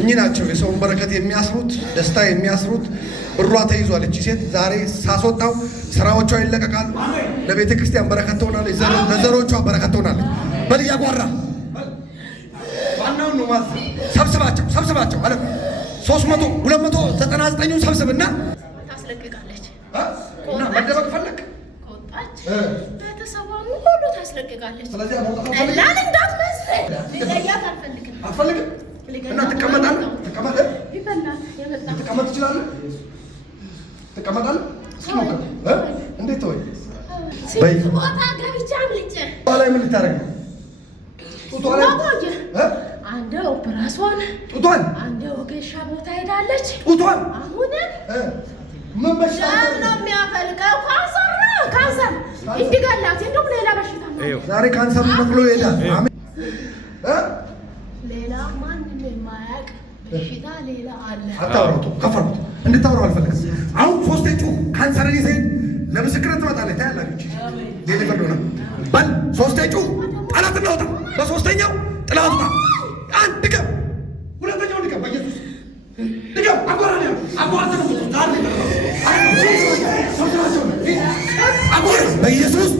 እኛናቸው የሰውን በረከት የሚያስሩት ደስታ የሚያስሩት ብሯ ተይዟል። እቺ ሴት ዛሬ ሳስወጣው ስራዎቿ ይለቀቃል። ለቤተ ክርስቲያን በረከት ትሆናለች። ለዘሮቿ በረከት ትሆናለች። በል ያጓራ ዋናው ነው ማለት ሰብስባቸው አለ 300 299 ሰብስብና ታስለቅቃለች እና መደበቅ ፈለክ ቆጣች በተሰዋሙ ሁሉ ታስለቅቃለች። ስለዚህ አሞጣ ለላን እንዳትመስል ለያት አልፈልግም እና ትቀመጣለህ ይበላል የመጣ ትቀመጥ ትችላለህ ትቀመጣለህ እንዴት ወይ ስንት ቦታ ገብቼ አምልጬ ላይ ምን ልታረግ ነው? ጡቷ ላይ አንዴ ኦፕራሲዮን ጡቷን አንዴ ወጌሻ ቦታ ሄዳለች። ጡቷን አሁን ምን በሽታ ነው የሚያፈልቀው? ካንሰር እንዲገላት እንደውም ሌላ በሽታ ነው። ዛሬ ካንሰር ነቅሎ ይሄዳል። አሜን ሌላ ማንንም የማያውቅ በሽታ ሌላ አለ። አታውራቱ ከፈርኩት እንድታውራው አልፈልግም። አሁን ሶስቴቹ ካንሰርን ይዘን ለምስክርነት ትመጣለች። ታያላችሁ ሌላ ፈርዶና በል ሶስቴቹ ጠላት እናውጣ። በሶስተኛው ጥላት ውጣ። አንድ ድገም፣ ሁለተኛው ድገም። በኢየሱስ ድገም። አጓራኔ አጓራ ነው ዛሬ በኢየሱስ